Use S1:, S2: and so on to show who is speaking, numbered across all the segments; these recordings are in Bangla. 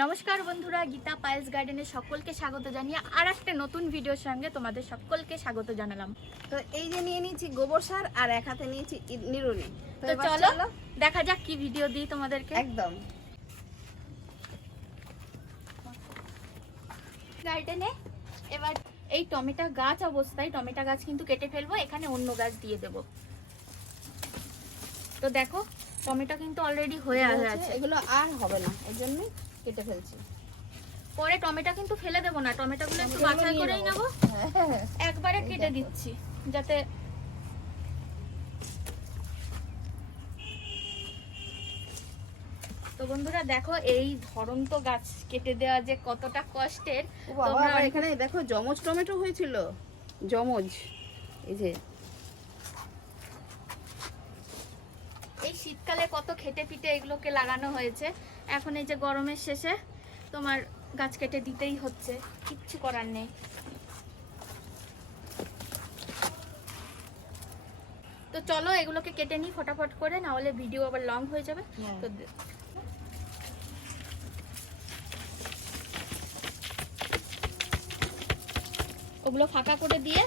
S1: নমস্কার বন্ধুরা গীতা পায়েস গার্ডেনে সকলকে স্বাগত জানিয়ে আর একটা নতুন ভিডিওর সঙ্গে তোমাদের সকলকে স্বাগত জানালাম।
S2: তো এই যে নিয়ে নিয়েছি গোবর সার আর এক হাতে নিয়েছি নিরুনি
S1: তো চলো দেখা যাক কি ভিডিও দিই তোমাদেরকে। একদম। গার্ডেনে এবার এই টমেটো গাছ অবস্থায় টমেটো গাছ কিন্তু কেটে ফেলব এখানে অন্য গাছ দিয়ে দেব। তো দেখো টমেটো কিন্তু অলরেডি হয়ে আছে।
S2: এগুলো আর হবে না ওই জন্যই কেটে ফেলছি।
S1: পরে টমেটো কিন্তু ফেলে দেবো না টমেটোগুলো একটু বাছাই করেই নেব। একবারে কেটে দিচ্ছি যাতে তো বন্ধুরা দেখো এই ধরন্ত গাছ কেটে দেওয়া যে কতটা কষ্টের
S2: তোমরা এখানে দেখো জমজ টমেটো হয়েছিল। জমজ এই যে
S1: এই শীতকালে কত খেটে পিটে এগুলোকে লাগানো হয়েছে। এখন এই যে গরমের শেষে তোমার গাছ কেটে দিতেই হচ্ছে কিচ্ছু করার নেই। তো চলো এগুলোকে কেটে নিই ফটাফট করে না হলে ভিডিও আবার লং হয়ে যাবে। হ্যাঁ। তো ওগুলো ফাঁকা করে দিয়ে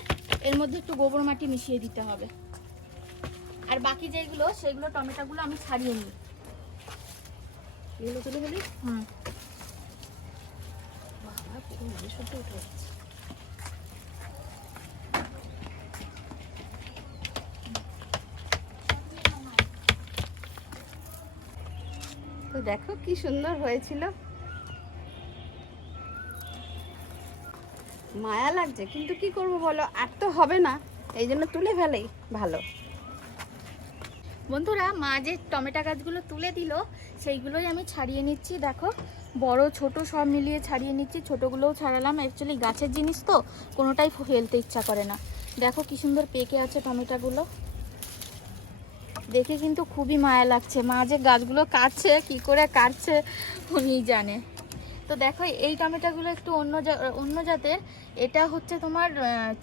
S1: এর মধ্যে একটু গোবর মাটি মিশিয়ে দিতে হবে। আর বাকি যেগুলো সেগুলো টমেটোগুলো আমি ছাড়িয়ে নিই।
S2: এগুলো তুলে ফেলি? হুম। তো দেখো কি সুন্দর হয়েছিল। মায়া লাগছে কিন্তু কি করব বলো? আর তো হবে না এই জন্য তুলে ফেলেই ভালো।
S1: বন্ধুরা, মা যে টমেটো গাছগুলো তুলে দিল, সেইগুলোই আমি ছাড়িয়ে নিচ্ছি। দেখো, বড়, ছোট সব মিলিয়ে ছাড়িয়ে নিচ্ছি। ছোটগুলোও ছাড়ালাম। অ্যাকচুয়ালি গাছের জিনিস তো কোনোটাই ফেলতে ইচ্ছা করে না। দেখো কি সুন্দর পেকে আছে টমেটোগুলো। দেখে কিন্তু খুবই মায়া লাগছে। মা যে গাছগুলো কাটছে, কি করে কাটছে, উনি জানে। তো দেখো, এই টমেটোগুলো একটু অন্য অন্য জাতের। এটা হচ্ছে তোমার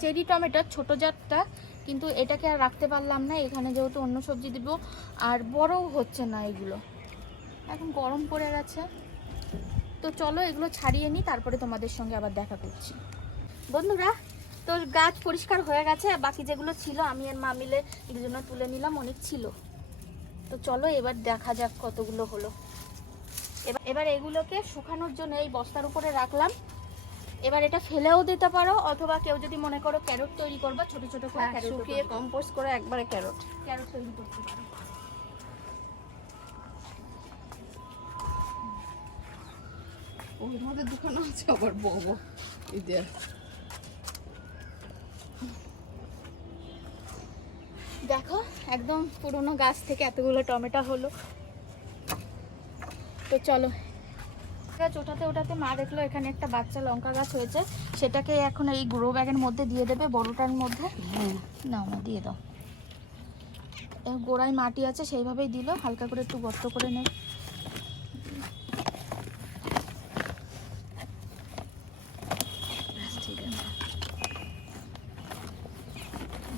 S1: চেরি টমেটোর ছোট জাতটা। কিন্তু এটাকে আর রাখতে পারলাম না, এখানে যেহেতু অন্য সবজি দিব, আর বড়ও হচ্ছে না এগুলো। এখন গরম পড়ে গেছে। তো চলো এগুলো ছাড়িয়ে নিই, তারপরে তোমাদের সঙ্গে আবার দেখা করছি। বন্ধুরা তো গাছ পরিষ্কার হয়ে গেছে বাকি যেগুলো ছিল আমি আর মা মিলে দুজনে তুলে নিলাম, অনেক ছিল। তো চলো এবার দেখা যাক কতগুলো হলো। এবার এবার এগুলোকে শুকানোর জন্য এই বস্তার উপরে রাখলাম। এবার এটা ফেলেও দিতে পারো অথবা কেউ যদি মনে করো ক্যারট তৈরি করবা ছোট ছোট করে হ্যাঁ,
S2: ক্যারট শুকিয়ে কম্পোস্ট করে। একবারে ক্যারট। ক্যারট তৈরি করতে পারো। মধ্যে দুখানা আছে আবার
S1: দেখো একদম পুরনো গাছ থেকে এতগুলো টমেটো হলো। তো চলো গাছ ওঠাতে ওঠাতে মা দেখল এখানে একটা বাচ্চা লঙ্কা গাছ হয়েছে। সেটাকে এখন এই গ্রো ব্যাগের মধ্যে দিয়ে দেবে বড়টার মধ্যে। হ্যাঁ। না দিয়ে দাও। গোড়ায় মাটি আছে সেইভাবেই দিল হালকা করে একটু গর্ত করে নেব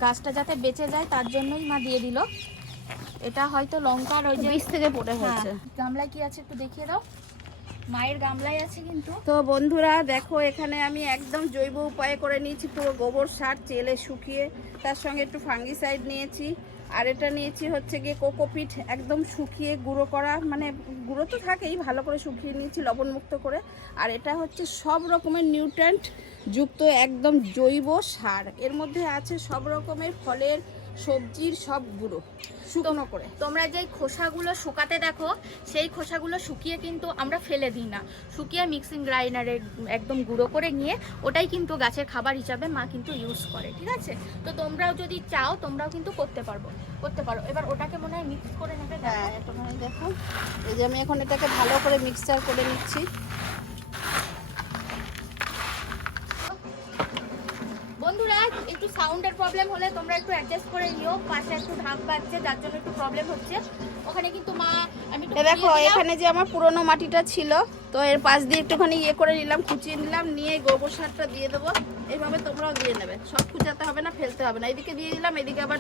S1: গাছটা যাতে বেঁচে যায় তার জন্যই মা দিয়ে দিল। এটা হয়তো লঙ্কার ওই যে
S2: বীজ থেকে পড়ে হ্যাঁ, হয়েছে।
S1: গামলায় কি আছে একটু দেখিয়ে দাও। মায়ের গামলায় আছে কিন্তু।
S2: তো বন্ধুরা, দেখো, এখানে আমি একদম জৈব উপায়ে করে নিয়েছি। পুরো গোবর সার, চেলে শুকিয়ে, তার সঙ্গে একটু ফাঙ্গিসাইড নিয়েছি। আর এটা নিয়েছি হচ্ছে গিয়ে কোকোপিট, একদম শুকিয়ে গুঁড়ো করা। মানে গুঁড়ো তো থাকেই, ভালো করে শুকিয়ে নিয়েছি লবণমুক্ত করে। আর এটা হচ্ছে সব রকমের নিউট্রেন্ট যুক্ত একদম জৈব সার। এর মধ্যে আছে সব রকমের ফলের সবজির সব গুঁড়ো শুকনো করে।
S1: তোমরা যে খোসাগুলো শুকাতে দেখো সেই খোসাগুলো শুকিয়ে কিন্তু আমরা ফেলে দিই না। শুকিয়ে মিক্সিং গ্রাইন্ডারে একদম গুঁড়ো করে নিয়ে ওটাই কিন্তু গাছের খাবার হিসাবে মা কিন্তু ইউজ করে ঠিক আছে? তো তোমরাও যদি চাও তোমরাও কিন্তু করতে পারব করতে পারো। এবার ওটাকে মনে হয় মিক্স করে নেবে। হ্যাঁ
S2: দেখো। এই যে আমি এখন এটাকে ভালো করে মিক্সচার করে নিচ্ছি।
S1: সাউন্ডের প্রবলেম হলে তোমরা একটু অ্যাডজাস্ট করে নিও। পাশে একটু ঢাক বাজছে যার জন্য একটু প্রবলেম হচ্ছে। ওখানে কিন্তু মা আমি
S2: দেখো এখানে যে আমার পুরনো মাটিটা ছিল তো এর পাশ দিয়ে একটুখানি ইয়ে করে নিলাম কুচিয়ে নিলাম নিয়ে গোবর সারটা দিয়ে দেবো। এইভাবে তোমরাও দিয়ে নেবে। সব কুচাতে হবে না ফেলতে হবে না। এদিকে দিয়ে দিলাম এদিকে আবার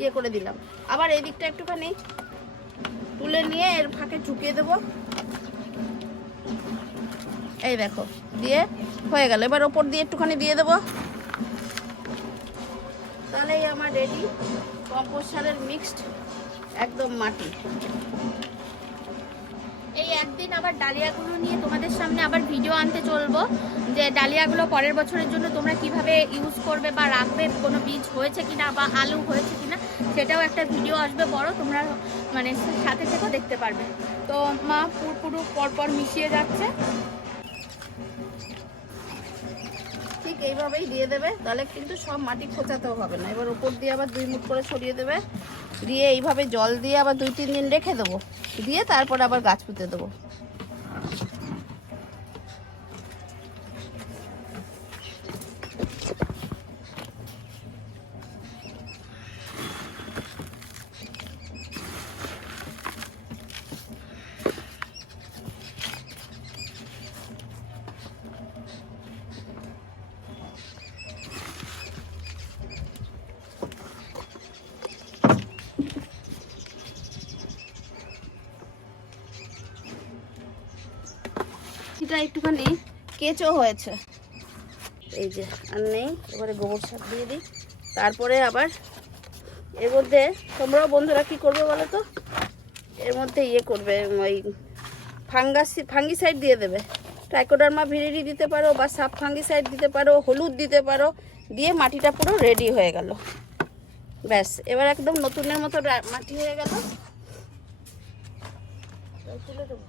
S2: ইয়ে করে দিলাম। আবার এদিকটা একটুখানি তুলে নিয়ে এর ফাঁকে চুকিয়ে দেবো। এই দেখো দিয়ে হয়ে গেল। এবার ওপর দিয়ে একটুখানি দিয়ে দেবো। তাহলেই আমার রেডি কম্পোস্ট সারের মিক্সড একদম মাটি।
S1: এই একদিন আবার ডালিয়াগুলো নিয়ে তোমাদের সামনে আবার ভিডিও আনতে চলবো, যে ডালিয়াগুলো পরের বছরের জন্য তোমরা কীভাবে ইউজ করবে বা রাখবে, কোনো বীজ হয়েছে কিনা বা আলু হয়েছে কিনা, সেটাও একটা ভিডিও আসবে। বড়, তোমরা মানে সাথে থেকেও দেখতে পারবে।
S2: তো মা পুরো পুরো পরপর মিশিয়ে যাচ্ছে। এইভাবেই দিয়ে দেবে। তাহলে কিন্তু সব মাটি খোঁচাতেও হবে না। এবার উপর দিয়ে আবার দুই মুঠ করে ছড়িয়ে দেবে। দিয়ে এইভাবে জল দিয়ে আবার দুই, তিন দিন রেখে দেবো। দিয়ে তারপর আবার গাছ পুঁতে দেবো। এটা একটুখানি কেঁচো হয়েছে। এই যে আর নেই, এবারে গোবর সার দিয়ে দিই। তারপরে আবার এর মধ্যে, তোমরাও বন্ধুরা কী করবে বলো তো? এর মধ্যে ইয়ে করবে, ওই ফাঙ্গাস, ফাঙ্গিসাইড দিয়ে দেবে। ট্রাইকোডার্মা ভিরিডি দিতে পারো বা সাব ফাঙ্গিসাইড দিতে পারো, হলুদ দিতে পারো, দিয়ে মাটিটা পুরো রেডি হয়ে গেল। ব্যাস, এবার একদম নতুনের মতো মাটি হয়ে গেল। তুলে দেবো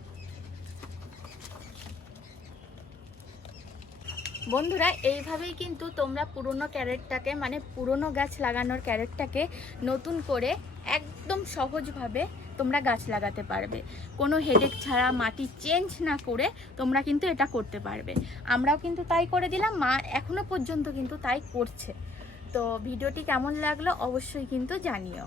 S1: বন্ধুরা, এইভাবেই কিন্তু তোমরা পুরনো ক্যারেটটাকে মানে পুরনো গাছ লাগানোর ক্যারেটটাকে নতুন করে একদম সহজভাবে তোমরা গাছ লাগাতে পারবে। কোনো হেডেক ছাড়া, মাটি চেঞ্জ না করে তোমরা কিন্তু এটা করতে পারবে। আমরাও কিন্তু তাই করে দিলাম, মা এখনও পর্যন্ত কিন্তু তাই করছে। তো ভিডিওটি কেমন লাগল অবশ্যই কিন্তু জানিও।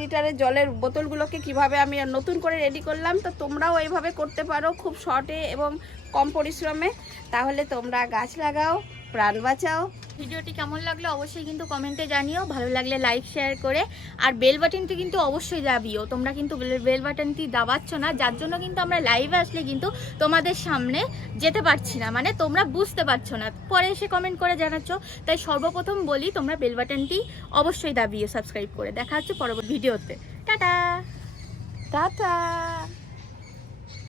S2: লিটারের জলের বোতলগুলোকে কীভাবে আমি নতুন করে রেডি করলাম, তো তোমরাও এইভাবে করতে পারো খুব শর্টে এবং কম পরিশ্রমে। তাহলে তোমরা গাছ লাগাও, প্রাণ বাঁচাও।
S1: ভিডিওটি কেমন লাগল অবশ্যই কিন্তু কমেন্টে জানিও। ভালো লাগলে লাইক, শেয়ার করে। আর বেল বাটনটি কিন্তু অবশ্যই দাবিও। তোমরা কিন্তু বেল বাটনটি দাবাচ্ছ না। যার জন্য কিন্তু আমরা লাইভে আসলে কিন্তু তোমাদের সামনে যেতে পারছি না। মানে তোমরা বুঝতে পারছ না। পরে এসে কমেন্ট করে জানাচ্ছ। তাই সর্বপ্রথম বলি, তোমরা বেল বাটনটি অবশ্যই দাবিও, সাবস্ক্রাইব করে। দেখা হচ্ছে পরবর্তী ভিডিওতে। টাটা!
S2: টাটা!